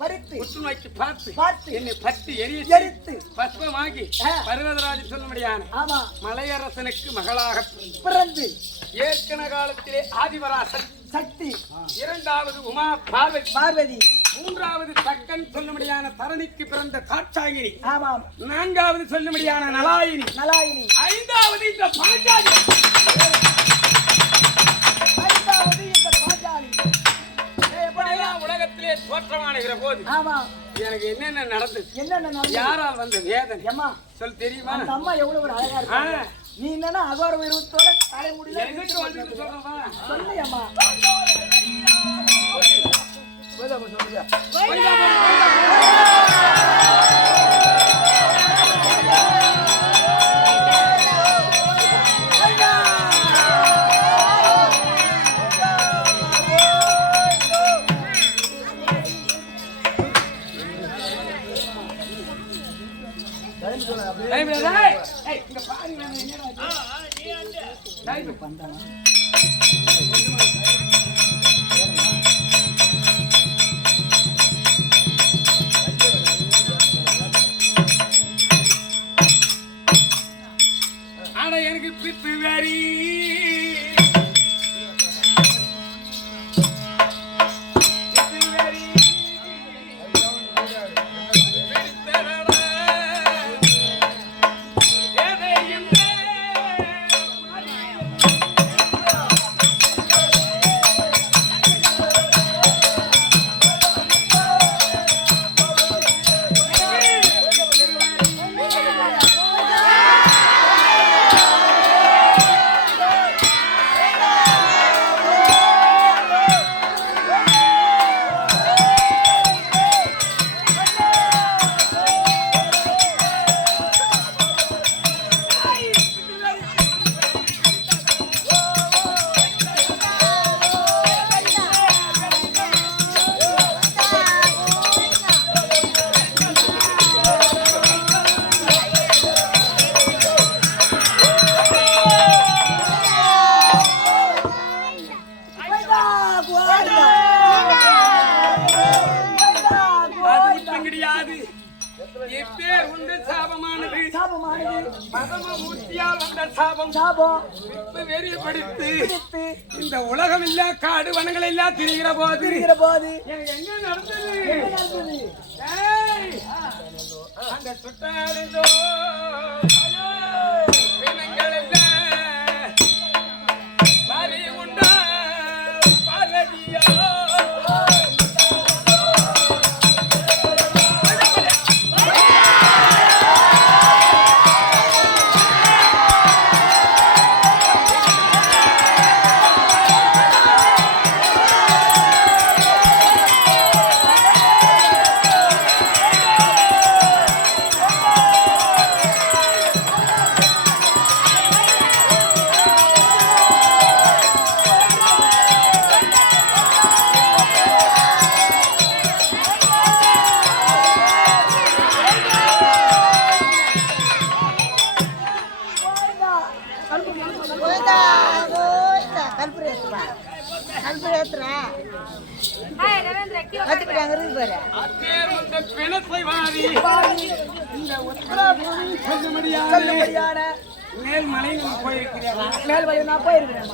புற்றுநோய்க்கு பார்த்து என்னை பற்றி எரித்து பஸ்மமாகி பர்வதராஜ சொல்லும்படியான மலையரசனுக்கு மகளாக பிறந்து ஏற்கன காலத்திலே ஆதிவராசன் சக்தி, இரண்டாவது உமா பார்வதி, மூன்றாவது தக்கன் சொல்லும்படியான தரணிக்கு பிறந்த காட்சாயினி, நான்காவது சொல்லும்படியான நலாயினி, ஐந்தாவது இந்த பாஞ்சாலி, உலகத்திலே தோற்றமானுகிற போது எனக்கு என்னென்ன நடந்தது, யாரால் வந்த வேதனை சொல் தெரியுமா? அம்மா எவ்வளவு ஒரு அழகா இருக்கு. நீ என்னன்னா அகோர விருத்தோட தலை முடியல சொல்லு அம்மா. ஆனா எனக்கு பித்து வேறி இந்த உலகம் இல்ல காடு வனங்கள் எல்லாம் திரிகிற போது என்ன நடந்தது? அந்த சுட்டாரிந்தோ பிணங்கள் எல்லாம் மாறி உண்டா பாரதியோ மேல்மலை நான் போயிருக்கிறேன்.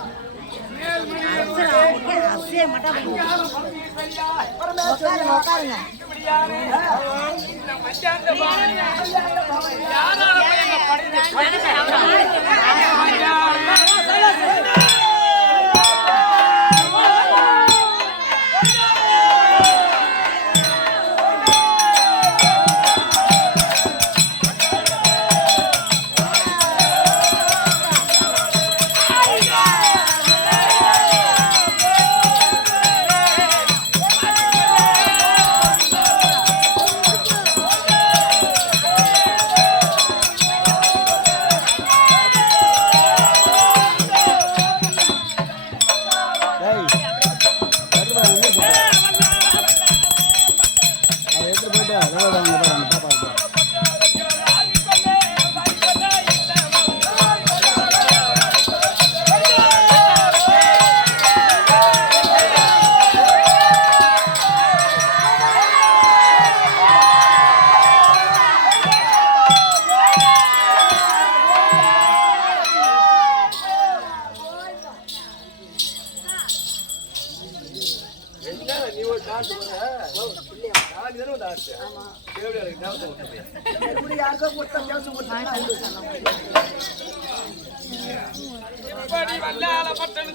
யாருக்கோ கொடுத்தா தேவசம்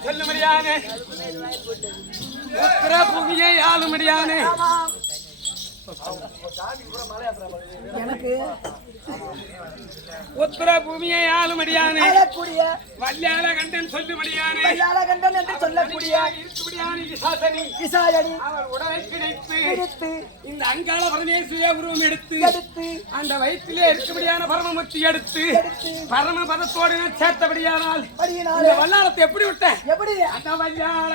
சொல்லும்படியானே பூமியை ஆளும்படியானே எனக்கு உத்தர பூமியை ஆளும்படியானே வல்யால கண்டன் சொல்லும்படியானே கண்டன் என்று சொல்லக்கூடிய கிசாயனி அவர் உடலை கிடைத்து இந்த அங்காள பரமேஸ்வரிய உருவம் எடுத்து அந்த வயிற்றிலே இருக்கும்படியான பரமமுக்தி எடுத்து பரம பதத்தோடு சேர்த்தபடியானால் இந்த வல்லாளத்தை எப்படி விட்ட எப்படி அந்த வல்யால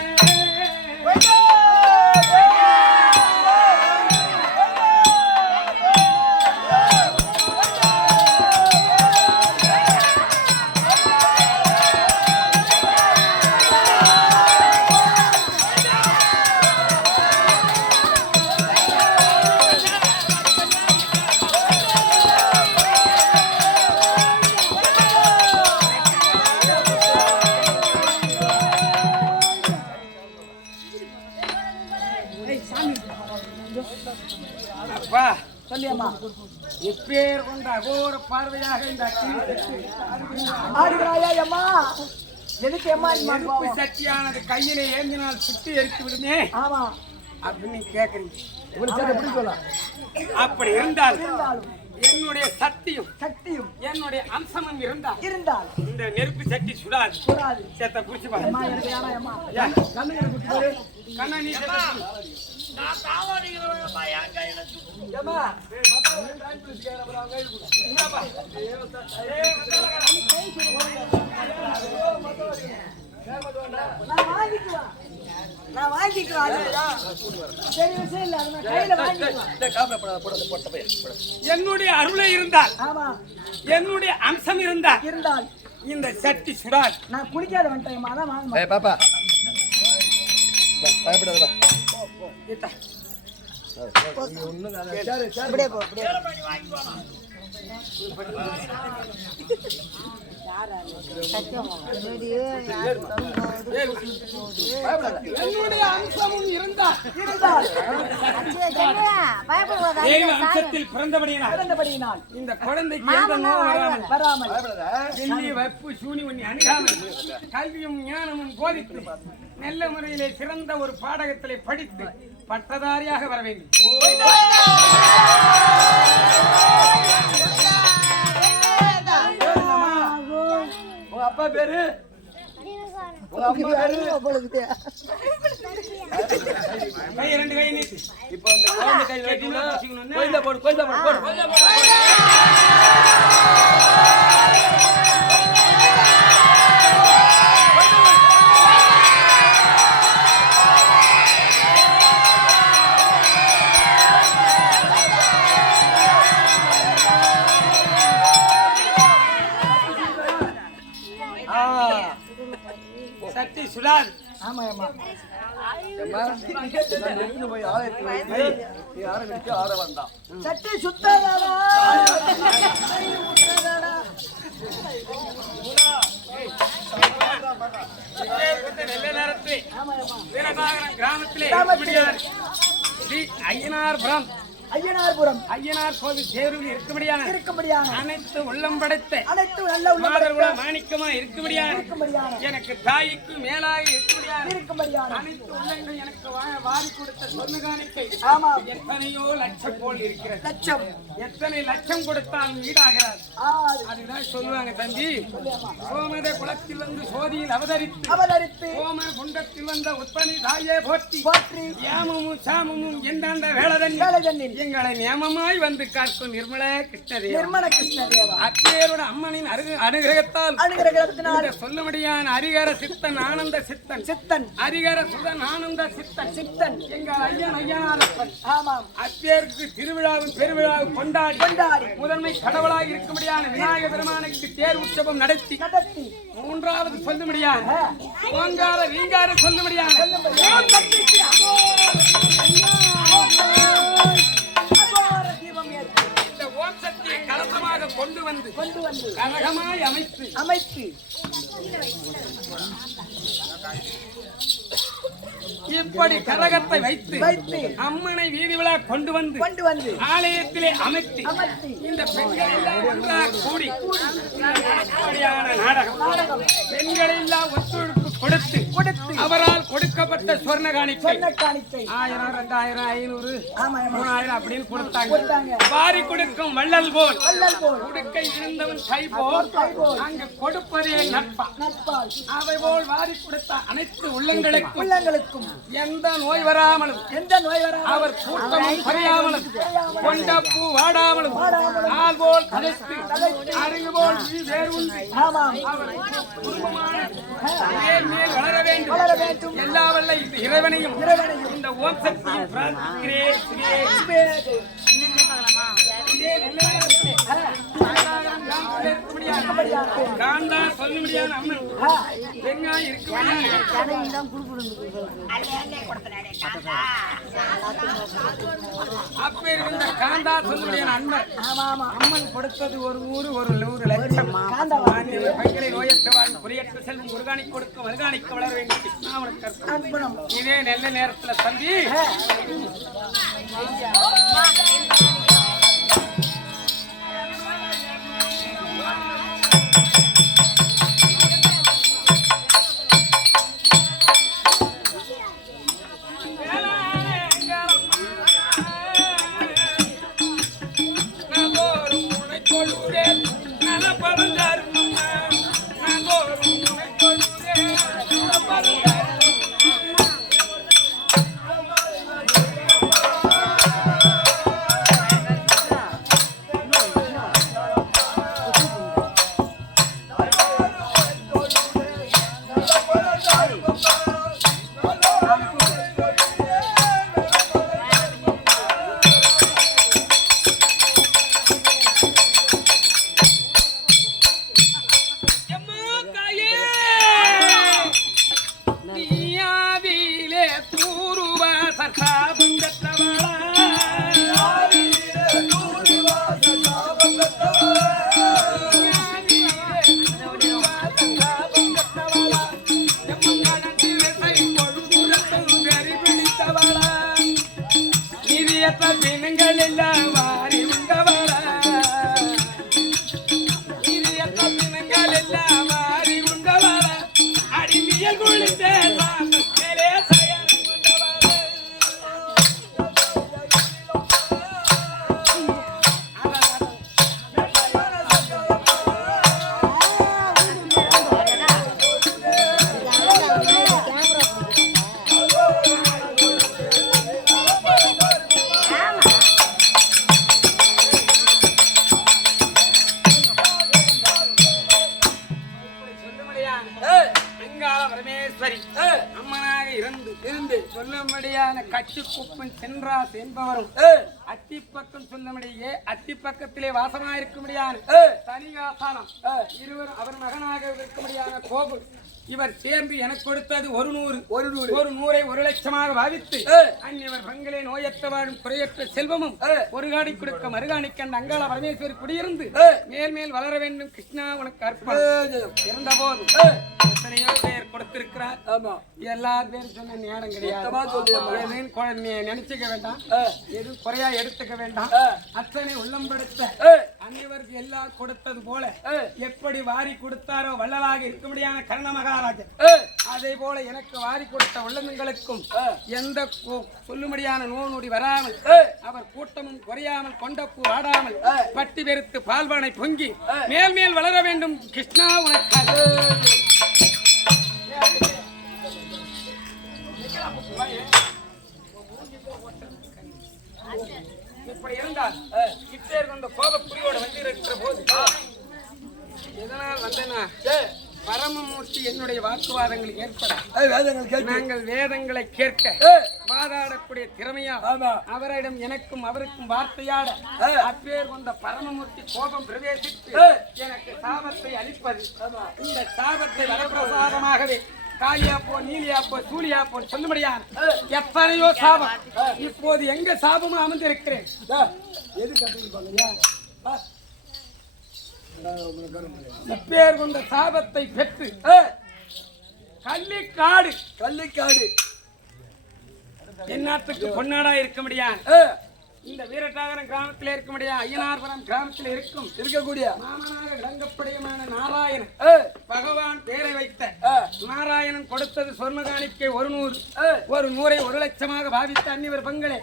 எப்பேர் கொண்ட அகோர பார்வையாக இந்த நெருப்பு சக்தியானது கையிலே ஏந்தினால் சுட்டு எரித்து விடுமே அப்படின்னு கேக்குறீங்க. அப்படி இருந்தால் என்னுடைய சக்தியும் என்னுடைய அம்சமும் இருந்தால் இந்த நெருப்பு சக்தி சுடாது. சேத்த புடிச்சு கண்ணா நீ நான் தாவாடிக்கிறேன்ப்பா என் கையில ஏமா நான் வாங்கிக்குவேன். சரி விஷயம் இல்ல, நான் கையில வாங்கிக்குவேன். என்னுடைய அருளை இருந்தால் என்னுடைய அம்சம் இருந்தால் இந்த சட்டி சுடாது. நான் குளிக்காத வந்துட்டேன். அதான் வாங்க பாப்பா பயப்படாதா என்னுடைய அம்சமும் இருந்தால் அம்சத்தில் பிறந்தபடியினால் இந்த குழந்தைக்கு எந்த நோயும் வராமல் வெள்ளி வப்பு சூனி ஒண்ணி அணுகாமல் கல்வியும் ஞானமும் போதித்து நல்ல முறையிலே சிறந்த ஒரு பாடகத்திலே படித்து பட்டதாரியாக வர வேண்டும். உங்க அப்பா பேரு உங்க அம்மா பேரு கை ரெண்டு கை நீட்டு. இப்போ இந்த குழந்தை கையில வைக்கணும். கோயில்ல போடு. சட்டி சுடாது. சட்டி சுத்தாதா நல்ல நேரத்தில் கிராமத்திலே ஐயனார் கோவில் தேர்வில் இருக்கும்படியான அனைத்து உள்ளம் படைத்த மாணிக்கமா இருக்கும்படியான எனக்கு தாய்க்கு மேலாக இருக்கும்படியான அனைத்து உள்ளங்கள் எனக்கு வாரி கொடுத்த சொன்னகாணிக்கை எத்தனையோ லட்சம் போல் இருக்கிறது. எத்தனை லட்சம் கொடுத்தால் ஈடாகிறார். அதுதான் சொல்லுவாங்க தம்பி. சோமத குலத்தில் வந்து சோதியில் அவதரித்து சோம குண்டத்தில் வந்த உற்பத்தி தாயே போற்றி ஏமமும் சாமமும் எந்தாண்ட வேளதன் எங்களை நியமமாய் வந்து காக்கும் நிர்மல கிருஷ்ணதேவா அப்பேரோட அம்மனின் அனுகிரகத்தால் சொல்லும்படியான ஹரிகர சித்தன் ஆனந்த சித்தன் ஹரிகர சுதன் ஆனந்த சித்தன் எங்கள் ஐயனாரப்பன் அப்பேருக்கு திருவிழாவும் பெருவிழாவும் கொண்டாடி முதன்மை கடவுளாக இருக்கும்படியான விநாயக பெருமானுக்கு தேர் உற்சவம் நடத்தி மூன்றாவது சொல்லும்படியான ஓங்கார வீங்கார சொல்லும்படியான ஓம் சக்தியை கலசமாக கொண்டு வந்து கனகமாய் அமைத்து இப்படி கரகத்தை வைத்து வைத்து அம்மனை வீதி விழா கொண்டு வந்து ஆலயத்திலே அமைத்து இந்த பெண்கள் எல்லாம் ஒன்றாக கூடி அப்படியான நாடகம் பெண்கள் எல்லாம் ஒத்துழைப்பு கொடுத்து அவரால் கொடுக்கப்பட்ட சொர்ண காணிக்கை 1000 2000 500 3000 அப்படின்னு கொடுத்தாங்க. வாரி கொடுக்கும் வள்ளல் போல் கொடுக்க இருந்தவன் கை போல் அங்கு கொடுப்பதே நட்பால் அவை போல் வாரி கொடுத்த அனைத்து உள்ளங்களுக்கும் எந்த நோய் வராமலும் அவர் கூட்டமும் குறையாமலும் கொண்ட பூ வாடாமலும் ஆள் போல் கதைத்து அருகு போல் வேறுண்டு மேல் வளர வேண்டும். எல்லா வல்ல இந்த இறைவனையும் இந்த ஓம் சக்தியும் காந்தா சொல்ல முடியாத அம்மன் வெங்காயம் இருக்கு. அப்பேர் இந்த காந்தா சொல்ல முடியாத அன்பர் அம்மன் கொடுத்தது 100 லட்சம். பெண்களை நோயற்றவான் குறையற்ற செல்வம் முருகானிக்கு கொடுக்கும் மருகானிக்கு வளர வேண்டும். இதே நல்ல நேரத்துல தம்பி அம்மனாக இருந்து சொல்லும்படியான கட்சி குப்பன் சென்றாஸ் என்பவரும் அத்திப்பக்கம் சொல்லும்படியே அத்திப்பக்கத்திலே வாசமாயிருக்கும்படியான தனிகாசானம் இருவர் அவர் மகனாக இருக்கும்படியான கோபு இவர் சேர்ந்து எனக்கு கொடுத்தது 100 1 லட்சமாக பாவித்து அந்நியவர் பங்களே நோயற்ற வாழும் குறையற்ற செல்வமும் ஒரு காடி கொடுக்க மறுகாணி கண்ட அங்காள பரமேஸ்வரி குடியிருந்து மேல் வளர வேண்டும் கிருஷ்ணா உனக்கு அர்ப்பணம் இருந்த போது எத்தனையோ பேர் கொடுத்திருக்கிறார். எல்லா பேரும் சொன்ன நேரம் கிடையாது. நினைச்சுக்க வேண்டாம், எதுவும் குறையா எடுத்துக்க வேண்டாம். அத்தனை உள்ளம்படுத்த அந்நியவருக்கு எல்லாம் கொடுத்தது போல எப்படி வாரி கொடுத்தாரோ வள்ளலாக இருக்கும்படியான கர்ண மகாராஜன் அதே போல எனக்கு வாரி கொடுத்த உள்ளங்களுக்கும் எந்த சொல்லும்படியான நோய் நொடி வராமல் அவர் கூட்டமும் குறையாமல் கொண்டப்பூ ஆடாமல் பட்டி வெறுத்து பால்வானை பொங்கி மேல் வளர வேண்டும் கிருஷ்ணா உனக்கு. இப்படி இருந்தால் கிட்டே இருந்த கோபப்புரியோட வந்து இருக்கிற போது எதனால் வந்தனா பரமமூர்த்தி என்னுடைய வாக்குவாதங்கள் ஏற்பட நாங்கள் வேதங்களை கேட்க வாதாடக்கூடிய திறமையா அவரிடம் எனக்கும் அவருக்கும் வார்த்தையாட அப்பேர் வந்த பரமமூர்த்தி கோபம் பிரவேசித்து எனக்கு சாபத்தை அளிப்பது. இந்த சாபத்தை வரப்பிரசாதமாகவே காளியாப்போ நீலியாப்போ சூழியாப்போ சொல்லும்படியான எத்தனையோ சாபம் இப்போது எங்க சாபமும் அமர்ந்திருக்கிறேன். எது கட்டுங்க பேர் கொண்ட சாபத்தை பெற்று கள்ளிக்காடு எந்நாட்டுக்கு பொன்னாடா இருக்க முடியாது. இந்த வீரட்டாகரம் கிராமத்தில் இருக்க முடியாது. ஐயனார்புரம் கிராமத்தில் இருக்கக்கூடிய மாமனாக விளங்கப்படியமான நாராயணன் பகவான் பேரை வைத்த நாராயணன் கொடுத்தது சொர்ணகாணிக்கை 100. ஒரு 100ஐ 1 லட்சமாக பாவித்த அந்நிவர் பங்களே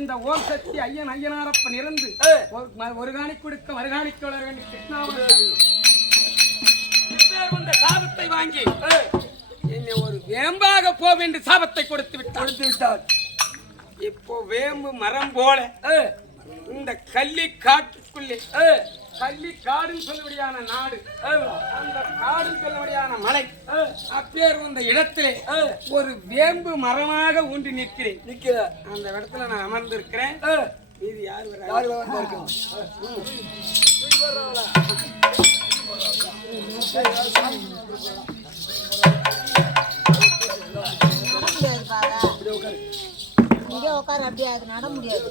இந்த ஓம் சக்தி ஐயனாரப்பன் இருந்து ஒரு காணி கொடுக்க மறுகாணிக்க வளர வேண்டிய கிருஷ்ணாவன் சாபத்தை வாங்கி என்னை ஒரு வேம்பாக போவென்று சாபத்தை கொடுத்து விட்டார். இப்போ வேம்பு மரம் போல இந்த கள்ளி காட்டுக்குள்ளே கள்ளி காடுன்னு சொல்லபடியான நாடு, அந்த காடுன்னு சொல்லபடியான மலை அப்பேர் வந்த இடத்திலே ஒரு வேம்பு மரமாக ஊன்றி நிற்கிறேன். அந்த இடத்துல நான் அமர்ந்திருக்கிறேன். இது யார் இங்கே உட்கார அப்படியே அது நட முடியாது.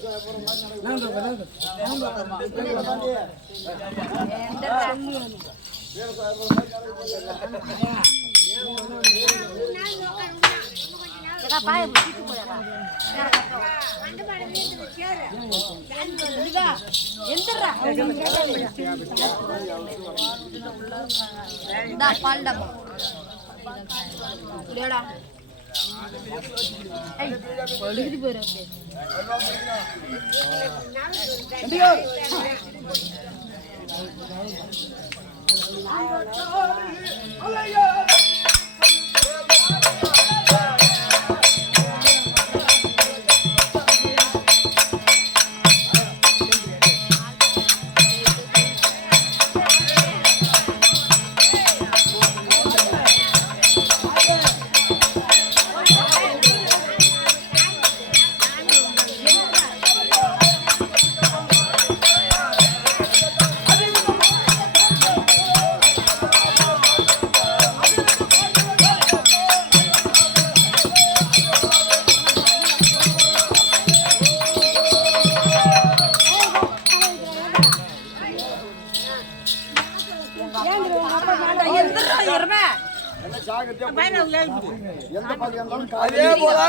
அதே போல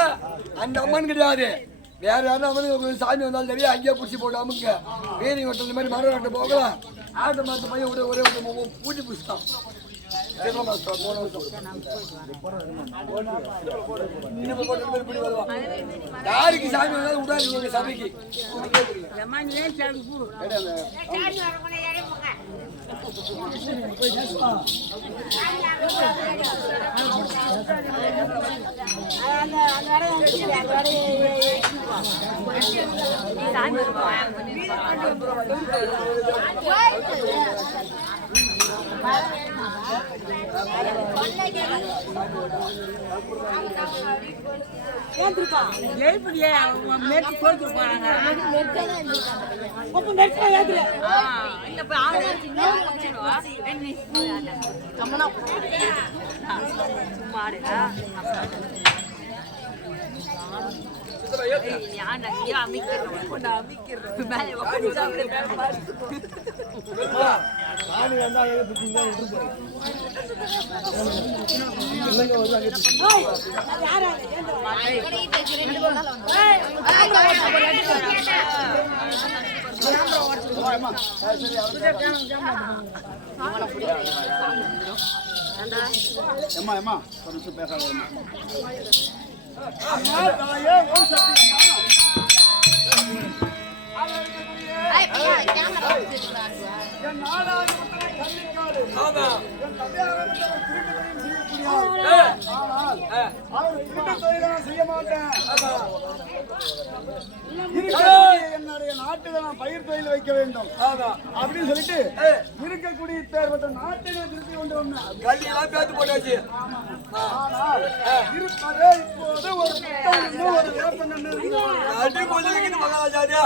அந்த அம்மன் கிடையாது, வேற யாரும் அம்மன் சாமி வந்தாலும் தெரியும். அங்கேயே பிடிச்சி போட்டு அமுங்க வீணி ஓட்டல் மாதிரி மரம் கட்ட போகலாம். ஆட்ட மாத்த பையன் ஒரே பூட்டி பிடிச்சிட்டான். யாருக்கு சாமி வந்தாலும் விடாதீங்க சபைக்கு. என்னுடைய நாட்டில நான் பயிர் தொழில் வைக்க வேண்டும் அப்படின்னு சொல்லிட்டு இருக்கக்கூடிய தேர்வட்ட நாட்டிலே திருப்பி கொண்டு வந்தேன். கல்லியெல்லாம் பேத்து போட்டாச்சு. ஆனால் இருப்பதே இப்போது ஒரு ஒரு வேப்பங்கன்னு நடி கோயிலுக்கு மகாராஜாதியா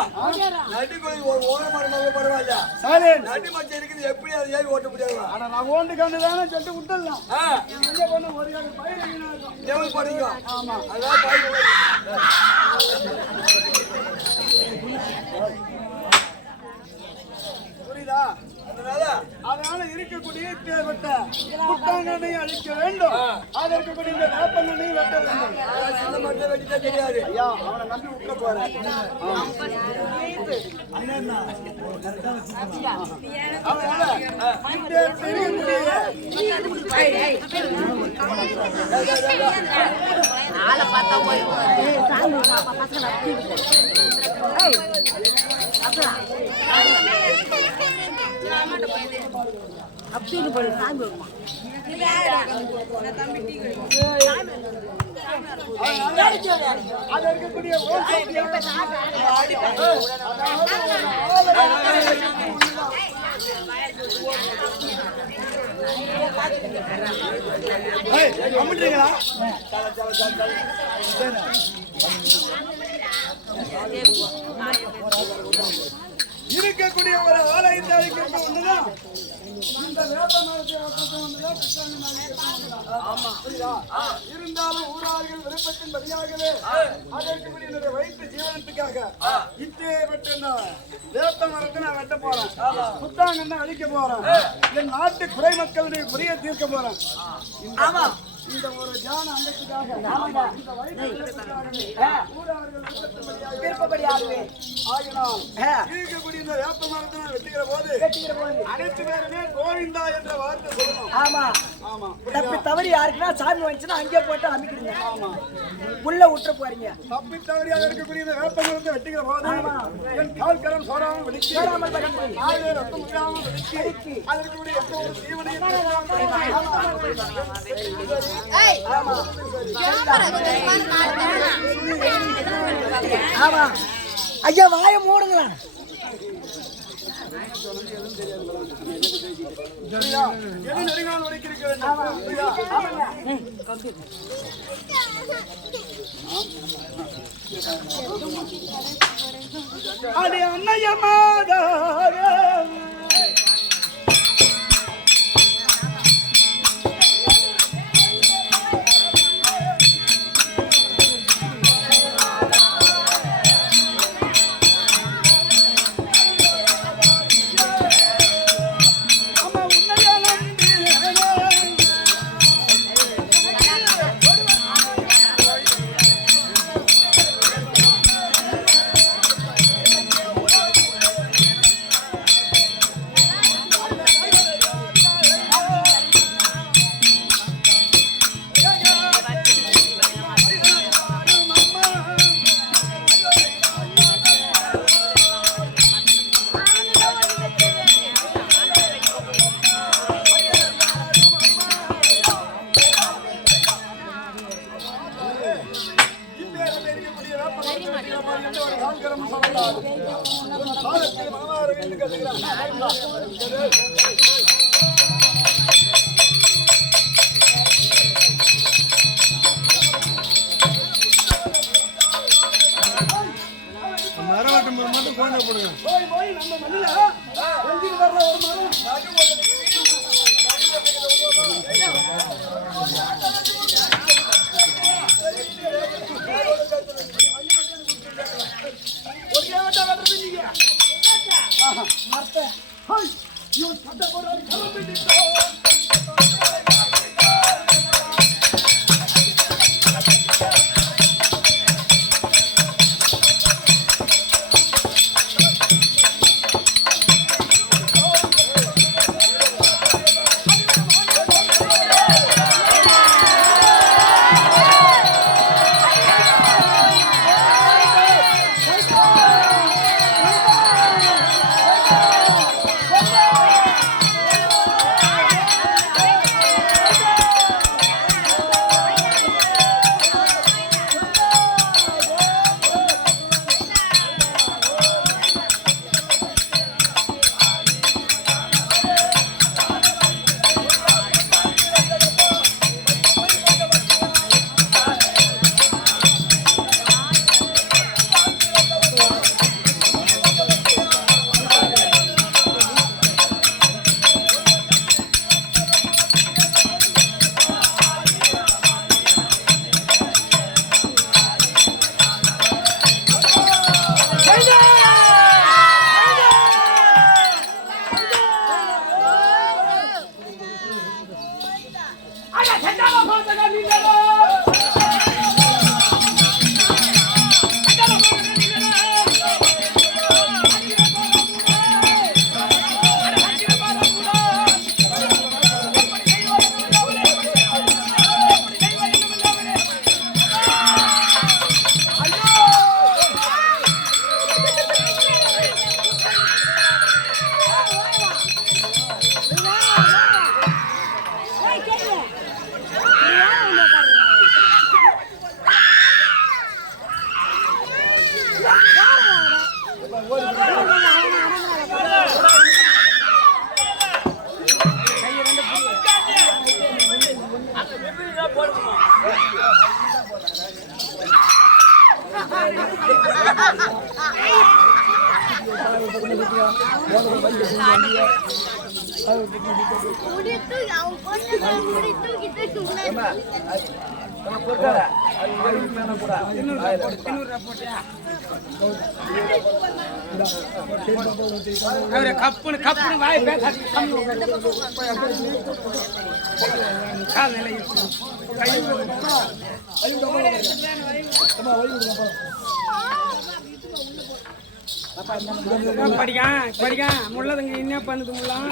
நடி கோயில் ஒரு ஓரமாக பரவாயில்ல. நடி மச்சம் இருக்குது, எப்படி அதை ஏறி ஓட்ட முடியாது. ஆனா நான் ஓண்டு கண்டுதானே சொல்லிட்டு விட்டுடலாம். எங்க போன ஒரு பயிர் எவ்வளவு படிங்க. ஆமா அதான் பயிர் புரியுதா? அதனால அதனால இருக்க இருக்கக்கூடிய தேர்வட்ட புத்தாங்கனை அழிக்க வேண்டும். அதற்கு கூடிய இந்த வேப்பங்கனை வெட்ட வேண்டும். சின்ன மட்டும் வெட்டிட்டா தெரியாது. ஐயா அவனை நம்பி விட்டு போறேன். ஆளை பார்த்தா போய் அப்படின்னு போய் சாமி வருமா அது இருக்கக்கூடிய இருக்கக்கூடிய ஒரு ஆலயத்தை அழிக்கிறது ஒண்ணுதான். இந்த வேப்ப மரத்தை இருந்தாலும் ஊரார்கள் விருப்பத்தின் வழியாகவே அதற்கு வைத்து ஜீவனத்துக்காக இத்தேப்பட்ட வேப்ப மரத்தை நான் வெட்ட போறேன். புத்தாங்கன்னு அழிக்க போறேன். என் நாட்டு குறை மக்களுடைய குறையை தீர்க்க போறேன். இந்த ஒரு ஜான அங்கத்துக்காக இந்த இருக்கக்கூடிய இந்த வேப்ப மரத்தை வெட்டுகிற போது அனைத்து பேருமே கோவிந்தா என்ற வார்த்தை சொல்லணும். ஆமா ஆமா தப்பி தவறி யாருக்குன்னா சாமி வந்துச்சுன்னா அங்கேயே போட்டு அமைக்கிறீங்க. ஆமா உள்ள விட்டுற போறீங்க. தப்பி தவறியாக இருக்கக்கூடிய இந்த வேப்ப மரத்தை வெட்டுகிற போது என் கால் கரம் சோறாமல் வெடிச்சு ஆயுத ரத்தம் முடியாமல் வெடிச்சு அதற்குரிய எந்த ஒரு தீவனையும் ஆமா ஐயா வாய மூடுங்களா. எது நெருங்கால் வரைக்கும் அடி அன்னையமாக மரவாட்டம் மட்டும் கோண்டை போடுங்க. போய் நம்ம மண்ணில கொஞ்சம் வர்ற ஒரு மரம் கப்புனு கப்புனு வாய் பேச கால் நிலை படிக்க முள்ளதுங்க என்ன பண்ணுது முல்லாம்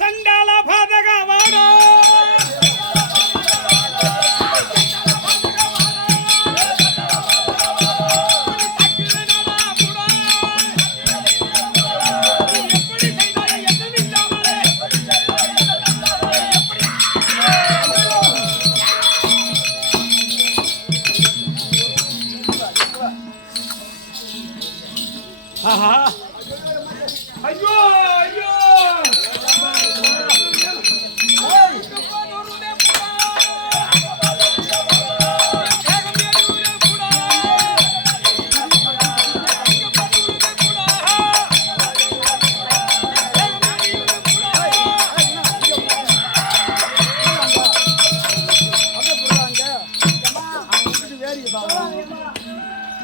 சண்டால பாதக வாடோ ஐயோ ஐயோ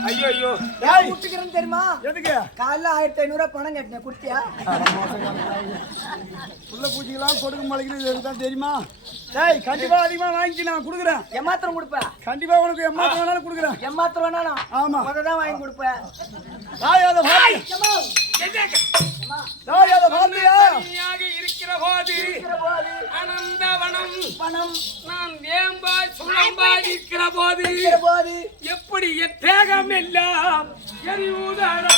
ஐயோ ஐயோ விட்டுக்கிறேன்னு தெரியுமா? எதுக்கு காலைல 1500 பணம் கட்டினேன் குடுத்தியா? புள்ள பூச்சிக்கெல்லாம் கொடுக்க மாட்டேங்குது தான் தெரியுமா? டேய் கண்டிப்பா அதிகமா வாங்கி நான் கொடுக்குறேன். எம்மாத்திரம் கொடுப்பேன். கண்டிப்பா உனக்கு எம்மாத்திரம் வேணாலும் கொடுக்குறேன். எம்மாத்திரம் வேணாலும் ஆமா தான் வாங்கி கொடுப்பேன். தாயாத பாய் தாயாத பாண்டியா இருக்கிற போது அனந்தவனம் பணம் நான் வேம்பாய் சுழம்பாய் இருக்கிற போது எப்படி என் தேகம் எல்லாம் எரிவுதடா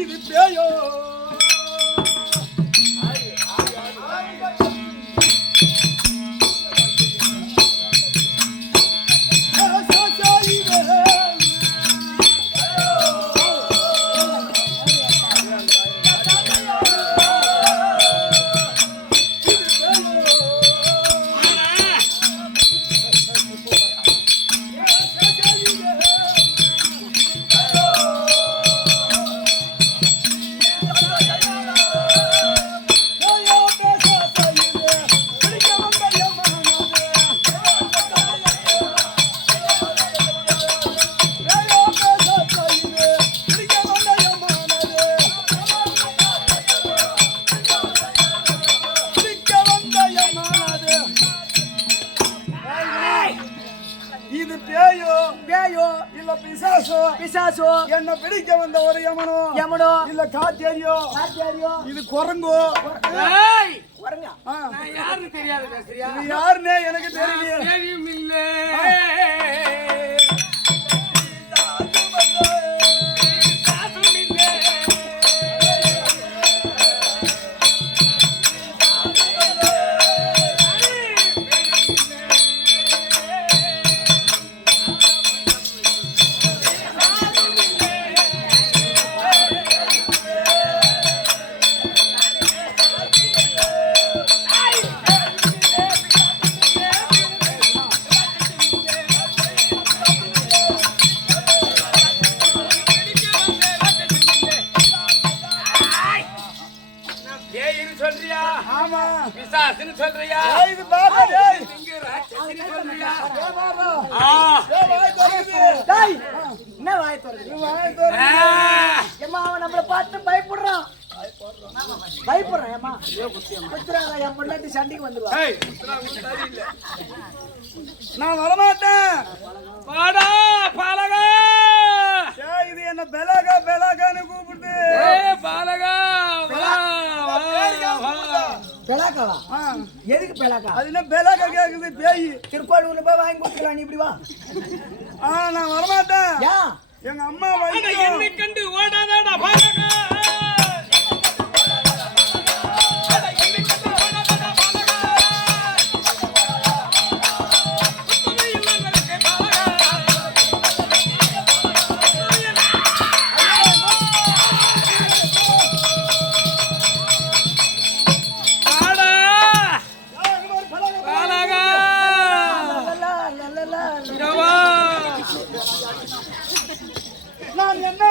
இது பேயோ இது பேயோ பேயோ இல்ல பிசாசோ பிசாசோ என்ன பிடிக்க வந்த ஒரு யமனோ யமனோ இல்ல காத்தேரியோ காத்தேரியோ இது குரங்கோ ஏய் வரங்க நான் யாருன்னு தெரியாது சரியா இது யாருன்னே எனக்கு தெரியல தெரியும் இல்ல சொல்றியா? ஆமா பிசாசுன்னு சொல்றியா? இது பாப்பா டேய் இங்க ராட்சசின்னு சொல்றியா? ஏய் பாப்பா ஆ. டேய் வாய் திறக்குது டேய் என்ன வாய் திறக்குது? நீ வாய் திறக்கு ஆ. ஏம்மா அவன் நம்மள பார்த்து பயப்படுறான். பயப்படுறான் ஏம்மா. குத்துறாங்க என் பொண்டாட்டி சண்டைக்கு வந்துருவா. ஏய், குத்துறா, குத்தாரி இல்ல. நான் வர மாட்டேன் வாடா, பாலகா. டேய் இது என்ன பெலகா பெலகான்னு கூப்பிடுது ஏய், பாலகா, வா, வா, வா. பெலாக்காவா? ஆ எதுக்கு பெலாக்கா? அது என்ன பெலகா கேக்குது பேய் திருக்கோவிலூர்ல போய் வாங்கி கொடுத்துக்கலாம். நீ இப்படி வா. நான் வர மாட்டேன் ஏன்? எங்க அம்மா அட, வைத்தியம் என்னை கண்டு ஓடாதடா, பாலகா. அட, என்னை கண்டு ஓடாதடா, பாலகா. குத்துமை இல்லங்களுக்கு பாலகா. வாடா, பாலகா. லலலா, லலலா. இங்க வா. நான் என்ன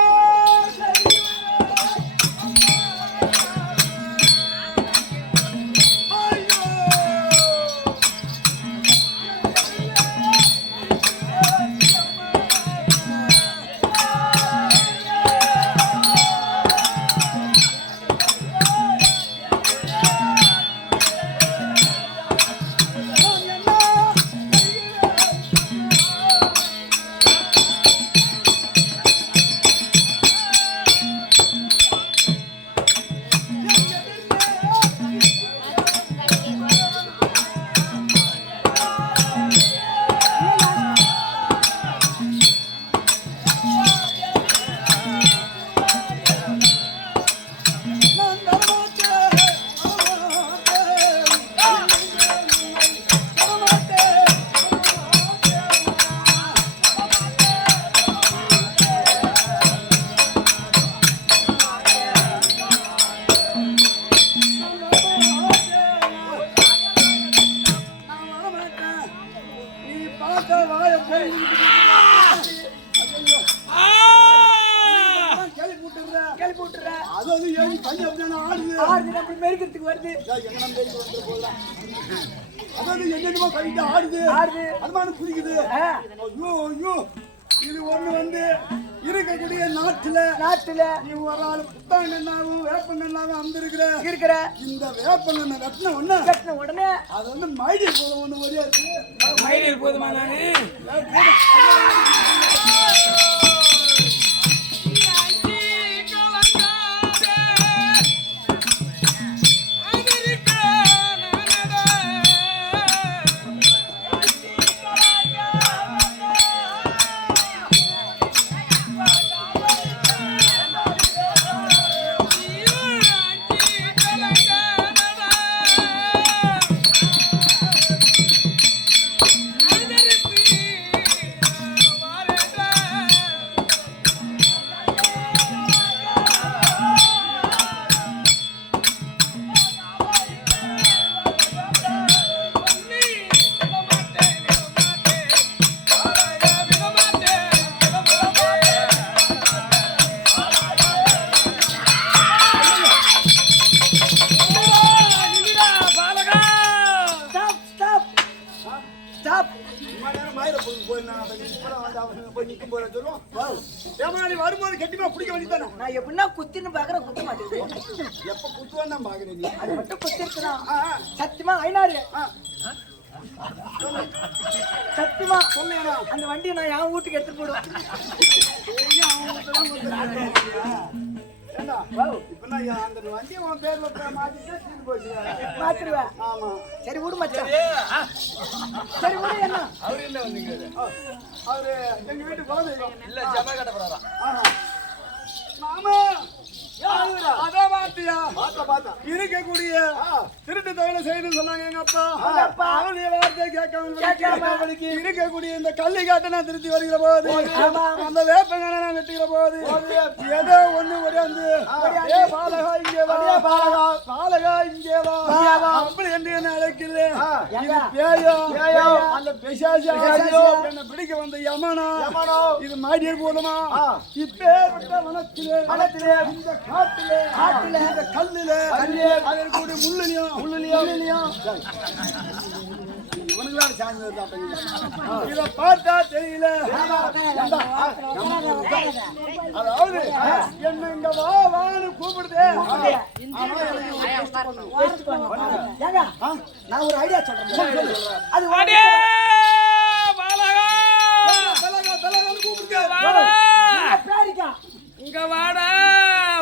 கிளப்பி விட்டுற. அதாவது ஏன் கை அப்படியே ஆடுது ஆறு அப்படி மெருக்கிறதுக்கு வருது. எங்க நம்ம பேருக்கு வந்து போகலாம் அதாவது என்னென்னமோ கைட்டு ஆடுது ஆடுது. அது மாதிரி குதிக்குது ஆ, ஐயோ ஐயோ இது ஒண்ணு வந்து இருக்கக்கூடிய நாட்டுல நீ ஒரு ஆள் புத்தாங்கன்னாவும் வேப்பங்கன்னாவும் அந்திருக்கிற இருக்கிற இந்த வேப்பங்கண்ண வெட்டின ஒண்ணு கட்டின உடனே அது வந்து மைடிய போதும் ஒண்ணு வழியா இருக்கு மயிலில் போதுமா நானு? ஸ்டாப். இம்மா நேரம் மயில போயிருந்தேன் இப்பதான் வந்து அவன் போய் நிற்கும் போல சொல்லுவோம் ஏமா நீ வரும்போது கெட்டிமா பிடிக்க வேண்டியதானே நான் எப்படின்னா குத்தின்னு பாக்குறேன், குத்த மாட்டேங்குது. எப்ப குத்துவான் தான் பாக்குறேன் நீ அது மட்டும் குத்திருக்கிறான். சத்தியமா ஐநாறு சத்தியமா சொன்னேனா அந்த வண்டியை நான் என் வீட்டுக்கு எடுத்துட்டு போடுவேன். ஏண்டா இப்ப நான் அந்த வண்டியை உன் பேர்ல மாத்திட்டு தீர்ந்து போச்சு மாத்திருவேன். ஆமா சரி விடு மச்சான். சரி விடு. என்ன அவரு இல்ல வந்தீங்க அவரு எங்க வீட்டு குலதெய்வம் இல்ல ஜமா கட்ட போறாரா? மாமா அதான் பாத்தியா இருக்கக்கூடிய திருட்டு தொழிலை செய்யணும்னு சொன்னாங்க எங்க அப்பா அவனுடைய வார்த்தை கேட்காம இருக்கக்கூடிய இந்த கள்ளி காட்டை நான் திருத்தி வருகிற போது அந்த வேப்பங்க நான் வெட்டுகிற போது ஏதோ ஒண்ணு ஒடியாந்து பாலகா இங்கே வா பாலகா இங்கே வா அப்படி என்று என்ன அழைக்கிறேன் பேயோ அந்த பிசாசோ என்ன பிடிக்க வந்த யமனோ இது மாடியர் போதுமா இப்பேற்பட்ட வனத்திலே இந்த காட்டிலே இந்த கல்லிலே அதில் கூடிய முள்ளிலையும் இவனுங்களாம் சாமி இத பார்த்தா தெரியல. அதாவது என்ன இங்க வான்னு கூப்பிடுதே. நான் ஒரு ஐடியா சொல்றேன். அது இங்க வாடா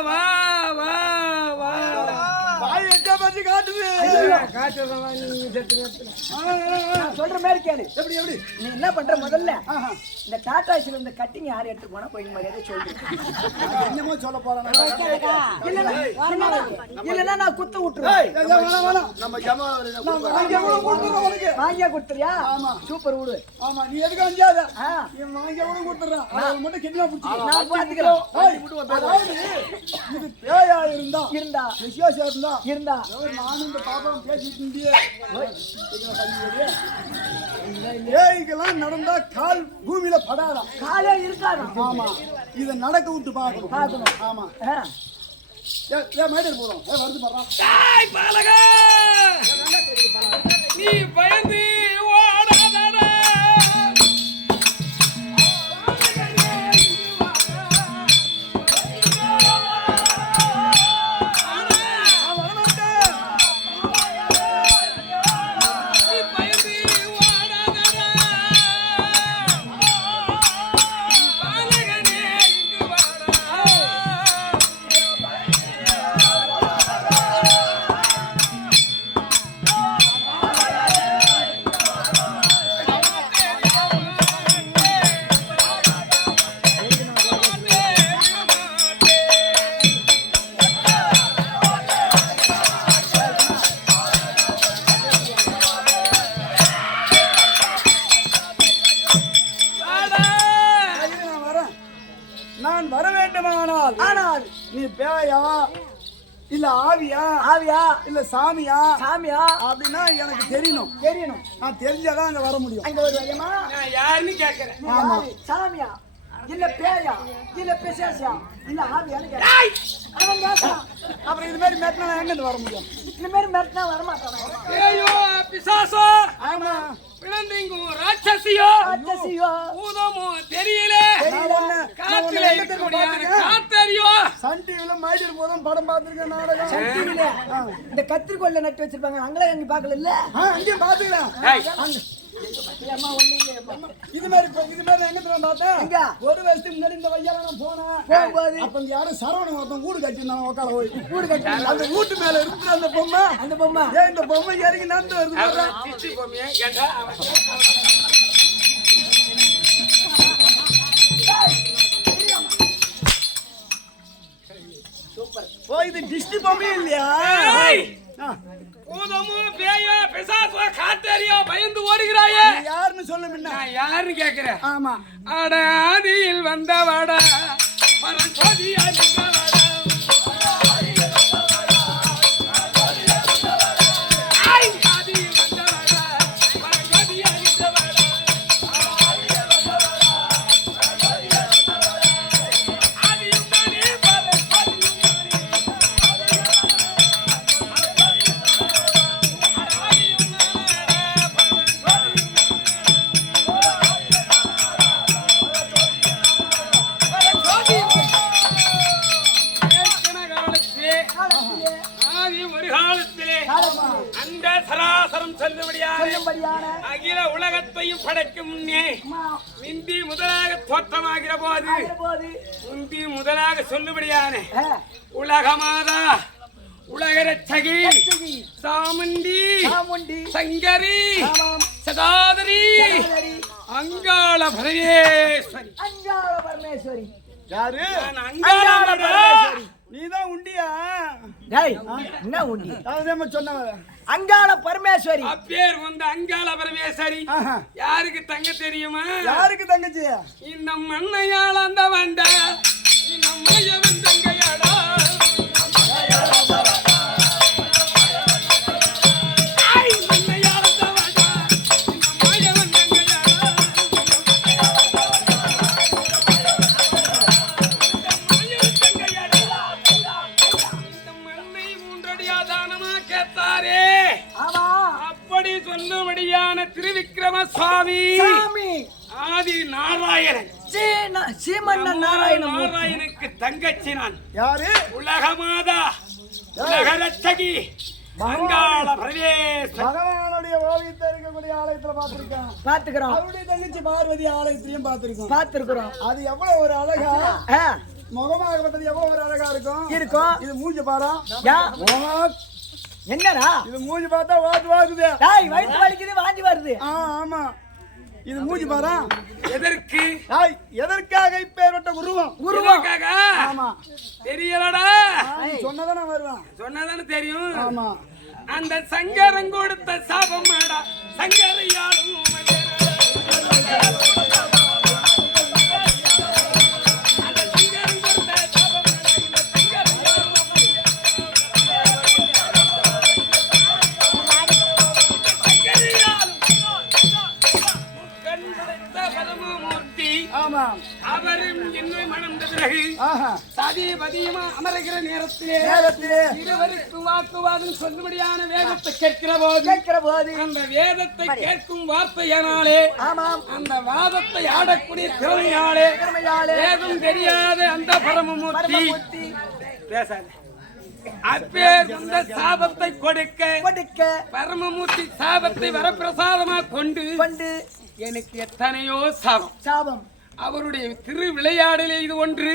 வா வா வா வாய் எட்ட பத்தி காட்டுது. சொல்ற மாதிரி கேளு. எப்படி நீ என்ன பண்ற முதல்ல இந்த டாடாஸ்ல இந்த கட்டிங் யார் எடுத்து போனா போய் மரியாதை சொல்லு. என்னமோ சொல்ல போறானே. இல்லன்னா நான் குத்து விட்டுறேன். நம்ம ஜமால வாங்கியா கொடுத்துறியா? ஆமா சூப்பர் விடு. ஆமா நீ எதுக்கு அஞ்சாத நீ வாங்கியா கூட கொடுத்துறேன். அவன் மட்டும் கிட்னா புடிச்சு நான் பாத்துக்கிறேன். இது பேயா இருந்தா விசேஷம் இருந்தா நானும் இந்த பாப்பாவும் பேசிட்டு இருந்தியே. ஏய்கெல்லாம் நடந்தா கால் பூமியில படாதா, காலே இருக்காது. ஆமா இத நடக்க விட்டு பார்க்கணும். ஆமா மேடர் போறோம் வருது பாரு. நீ பயந்து ஓடாதடா. நான் வர வேண்டுமானால் ஆனால் நீ பேயா இல்ல ஆவியா இல்ல சாமியா அப்படின்னா எனக்கு தெரியணும். நான் தெரிஞ்சாதான் அங்க வர முடியும். அங்க ஒரு ஐயமா நான் யாருன்னு கேக்குறேன். சாமியா இல்ல பேயா இல்ல பிசாசா இல்ல ஆவியான்னு கேக்குறேன். அவன் கேக்குறான். அப்புறம் இது மாதிரி மேட்னா எங்க இருந்து வர முடியும்? இந்த மாதிரி மிரட்டினா வரமாட்டான். ஐயோ பிசாசோ, ஆமா விளந்திங்கும் ராட்சசியோ பூதமோ தெரியல. காத்துல இருக்கக்கூடிய காத்தறியோ. சன் டிவில மைடில் போதும் படம் பார்த்திருக்கேன். நாடகம் சன் டிவில இந்த கத்திரிக்கோல்ல நட்டு வச்சிருப்பாங்க. அங்கலாம் எங்க பாக்கல இல்ல. அங்கேயும் பாத்துக்கலாம். இது மாதிரி எங்க பார்த்தேன். ஒரு வருஷத்துக்கு முன்னாடி இந்த வையால நான் போனேன். அப்ப இங்க யாரும் சரவணன் ஒருத்தன் வீடு கட்டிருந்தாங்க. உட்கார போய் வீடு கட்டி அந்த வீட்டு மேல இருக்கு அந்த பொம்மை இந்த பொம்மை இறங்கி நடந்து வருது. இது டிஸ்டி பொம்மை இல்லையா? பூதமும் பேயோ பிசாசோ காத்தறியோ பயந்து ஓடுகிறாயே. யாருன்னு சொல்ல முன்ன நான் யாருன்னு கேக்குறேன். ஆமா அட ஆதியில் வந்தவடா பரஞ்சோதியா வந்தவடா. அந்த சராசரம் செல்லுபடியான அகில உலகத்தையும் படைக்கும் முன்னே முந்தி முதலாக தோற்றமாகிற போது முந்தி முதலாக சொல்லுபடியான உலகமாதா உலகரட்சகி சாமுண்டி சங்கரி சதாதரி அங்காள பரமேஸ்வரி. யாரு? அங்காள பரமேஸ்வரி. நீதான் உண்டியா? என்ன உண்டி? சொன்ன அங்காள பரமேஸ்வரி. அப்பேர் வந்து அங்காள பரமேஸ்வரி. யாருக்கு தங்க தெரியுமா? யாருக்கு தங்கச்சி? இந்த மண்ணையால் அந்த வந்த இந்த மையவன் தங்கையாடா. மண்ணையால் அந்த ஐயா தானமா கேட்டாரே ஆமா அப்படி சொல்லும்படியான திருவிக்கிரம சுவாமி ஆதி நாராயணன் சீமன்னன் நாராயணனுக்கு தங்கச்சி நான் யாரு உலக மாதா உலக ரட்சகி மங்காள பிரதேச பகவானுடைய ஓவியத்தை இருக்கக்கூடிய ஆலயத்துல பாத்துக்கிறோம் அவருடைய தங்கச்சி பார்வதி ஆலயத்திலையும் பாத்துருக்கிறோம் அது எவ்வளவு ஒரு அழகா முகமாகப்பட்டது எவ்வளவு ஒரு அழகா இருக்கும் இது மூஞ்சி பாரா என்னடா இது மூஞ்சி பார்த்தா வாக்குது வயிற்று வலிக்குது வாந்தி வருது ஆமா இது மூஞ்சி பாரா எதற்காக இப்பேற்பட்ட உருவம் ஆமா தெரியலடா சொன்னதானே வருவான் சொன்னதானே தெரியும் ஆமா அந்த சங்கரன் கொடுத்த சாபம் மாடா சங்கரையாளும் அவரும் என்னை மணந்த பிறகு சதிபதியுமா அமருகிற நேரத்திலே இருவருக்கு வாக்குவாதம் சொல்லும்படியான வேதத்தை கேட்கிற போது அந்த வேதத்தை கேட்கும் வார்த்தையினாலே அந்த வாதத்தை ஆடக்கூடிய திறமையாலே வேதம் தெரியாத அந்த பரமமூர்த்தி பேசாத அப்பேர் இந்த சாபத்தை கொடுக்க பரமமூர்த்தி சாபத்தை வரப்பிரசாதமாக கொண்டு எனக்கு எத்தனையோ சாபம் அவருடைய திரு விளையாடலே இது ஒன்று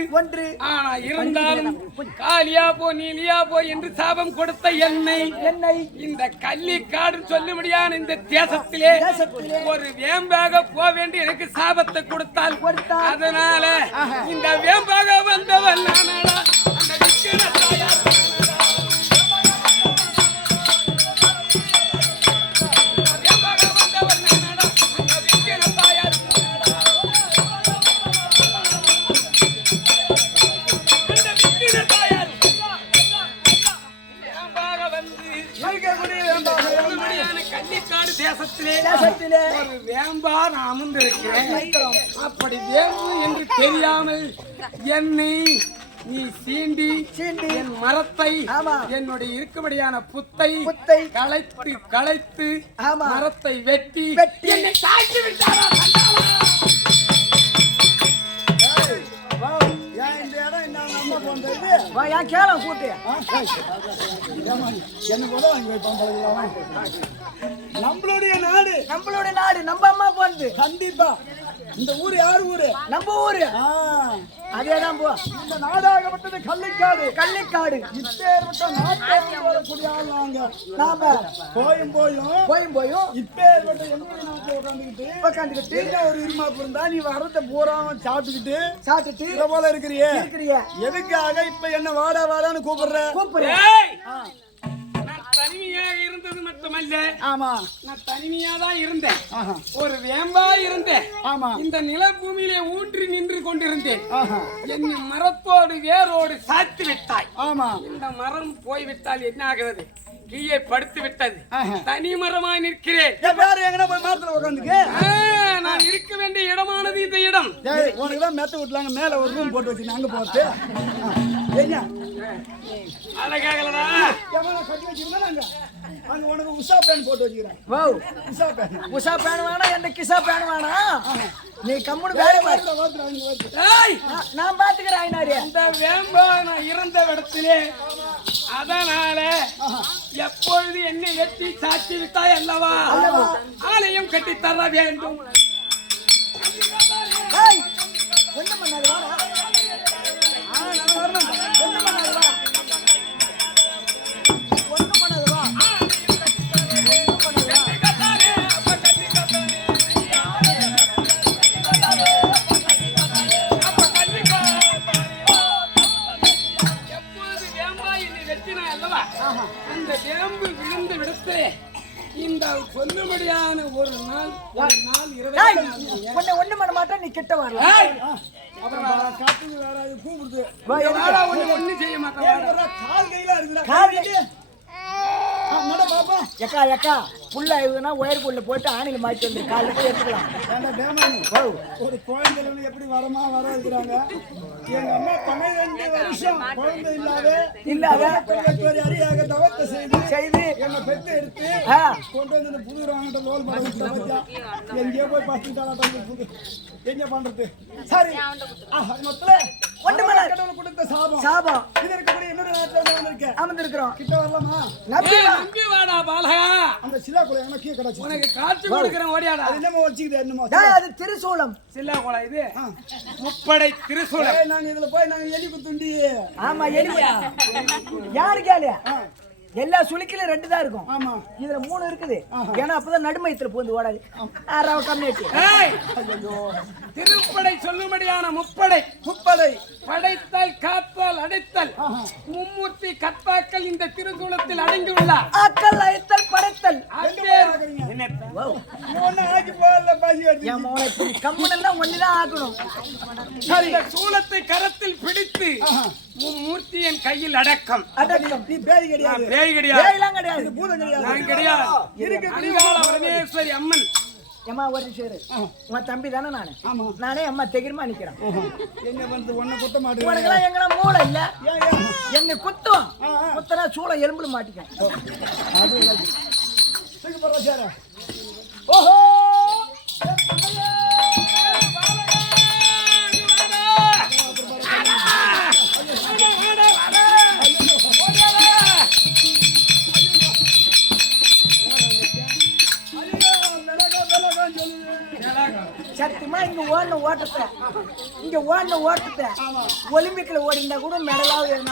ஆனா இருந்தாலும் காலியா போ நீலியா போ என்று சாபம் கொடுத்த என்னை இந்த கள்ளிக்காடு சொல்லும்படியான இந்த தேசத்திலே ஒரு வேம்பாக போக வேண்டி எனக்கு சாபத்தை கொடுத்தால் அதனால இந்த வேம்பாக வந்தவன் நானடா அந்த விக்கிர தாயார் தேசத்திலே ஒரு வேம்பா நான் அமர்ந்திருக்கிறேன் அப்படி வேம்பு என்று தெரியாமல் என்னை நீ சீண்டி என் மரத்தை என்னுடைய இருக்கும்படியான புத்தை களைத்து மரத்தை வெட்டி என்னை சாய்த்து விட்டாரா நம்மளுடைய நாடு நம்ம அம்மா போனது கண்டிப்பா இந்த ஊரு யார் ஊரு நம்ம ஊரு அதேதான் போ இந்த நாடாகப்பட்டது கள்ளிக்காடு இப்பேற்பட்ட நாட்டை வரக்கூடிய ஆள் நாம போயும் இப்பேற்பட்ட எந்த நாட்டில் உட்காந்துக்கிட்டு ஒரு இருமாப்பு இருந்தா நீ வரத்தை பூரா சாப்பிட்டுட்டு இதை போல இருக்கிறியே எதுக்காக இப்ப என்ன வாடான்னு கூப்பிடுற தனிமையாக இருந்தது மட்டுமல்ல நான் தனிமையா தான் இருந்தேன் ஒரு வேம்பா இருந்தேன் இந்த நிலபூமியிலே ஊன்றி நின்று கொண்டிருந்தேன் என் மரத்தோடு வேரோடு சாத்து விட்டாய் இந்த மரம் போய்விட்டால் என்ன ஆகிறது கீழே படுத்து விட்டது தனி மரமாய் நிற்கிறேன் நான் இருக்க வேண்டிய இடமானது இந்த இடம் மெத்த விட்டுலாங்க மேல ஒரு ரூம் போட்டு வச்சு அங்க போறது அழகாகலடா கட்டி வச்சிருந்தா அங்க உனக்கு உஷா பேன் போட்டு வச்சிருக்கேன் உஷா பேன் வேணா எந்த கிசா பேன் வேணா நீ கம்முனு வேற நான் பாத்துக்கிறேன் இந்த வேம்பா நான் இறந்த இடத்திலே அதனால எப்பொழுது என்னை எட்டி சாட்சி விட்டாய் அல்லவா ஆலயம் கட்டி தர வேண்டும் ஒண்ணு பண்ணாது அந்த வேம்பு விழுந்த விடத்திலே இந்த சொல்லும்படியான ஒரு நாள் ஒண்ணு பண்ண மாட்டேன் நீ கிட்ட வரல ஒண்ணு செய்ய மாட்டேன் எக்கா புல்ல ஆயுதுன்னா ஒயர் புல்ல போட்டு ஆணில மாட்டி வந்து காலையில போய் எடுத்துக்கலாம். ஏன்னா தேவனே, ஒரு குழந்தைகள் எப்படி வரமா வர இருக்கிறாங்க. எங்க அம்மா 12 வருஷம் குழந்தை இல்லாத அறியாக தவத்தை செய்து என்னை பெற்று எடுத்து கொண்டு வந்து புது வாங்கிட்ட லோல் பண்ண எங்கேயோ போய் பார்த்துட்டாலும் புது என்ன பண்றது. சரி கடவுள் கொடுத்த சாபம் இது இருக்கக்கூடிய இன்னொரு நாட்டில் அமர்ந்திருக்கிறோம். கிட்ட வரலாமா? நம்பி வாடா பாலகா. அந்த சிலா குளம் எனக்கு கீழே கிடச்சு. உனக்கு காட்சி கொடுக்கிறேன், ஓடியாடா. அது என்னமோ வச்சுக்கிது என்னமோ. அது திருசூலம். சிலா குளம் இது முப்படை திருசூலம். நாங்க இதுல போய் நாங்க எலி குத்துண்டி. ஆமா எலியா. யாரு கேளு? எல்லா சுளிக்கிலும் 2 தான் இருக்கும். ஆமா, இதுல 3 இருக்குது. ஏன்னா அப்பதான் நடுமையத்துல பூந்து ஓடாது. ஆறாவ கம்மியாச்சு. திருப்படை சொல்லும்படியான முப்படை படைத்தல், காத்தல், அடைத்தல், மும்மூர்த்தி கர்த்தாக்கள் இந்த திருசூலத்தில் அடங்கியுள்ளார். ஆக்கல், அழைத்தல், படைத்தல். கம்மனெல்லாம் ஒண்ணுதான் ஆக்கணும். இந்த சூலத்தை கரத்தில் பிடித்து மும்மூர்த்தியின் கையில் அடக்கம். நீ பேய் கிடையாது. பேய் கிடையாது. பேய்லாம் கிடையாது. பூதம் கிடையாது. நான் கிடையாது. அங்காள பரமேஸ்வரி அம்மன். ஏமா ஒரு நிமிஷம். உன் தம்பி தானே நானு. நானே அம்மா தெகிரமா நிக்கிறேன். என்ன வந்து ஒன்ன குத்த மாட்டேன். உனக்கெல்லாம் எங்கனா மூளை இல்ல. என்ன குத்தும். குத்தனா சூளை எலும்புல மாட்டிக்கும். அது தூக்கி போறா சார். ஓஹோ சத்தியமா இங்க ஓடின ஓட்டத்தை ஒலிம்பிக்ல ஓடினா கூட மெடலாவது என்ன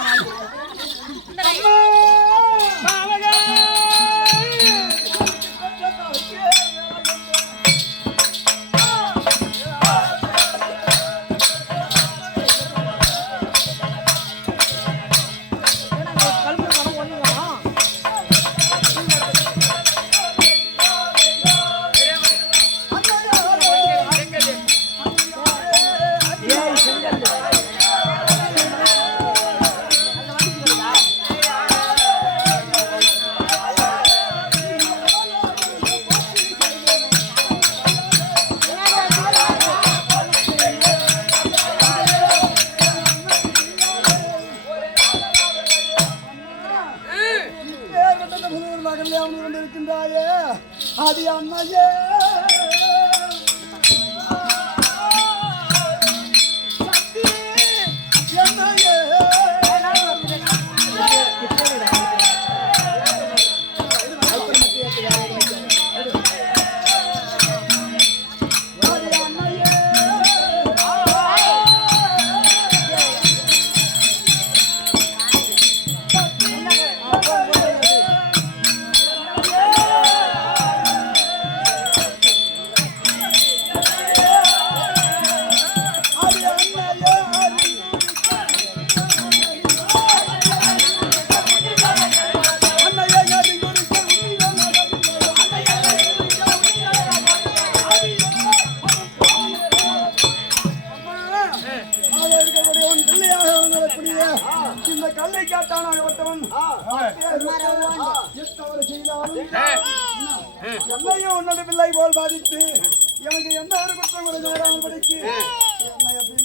அது அம்மையே இந்த கல்லை காத்தானவன் என்னையும் உன்னோட பிள்ளை போல் பாதித்து எனக்கு எந்த ஒரு குற்றம் வராமல் படிக்கு என்னை எப்படி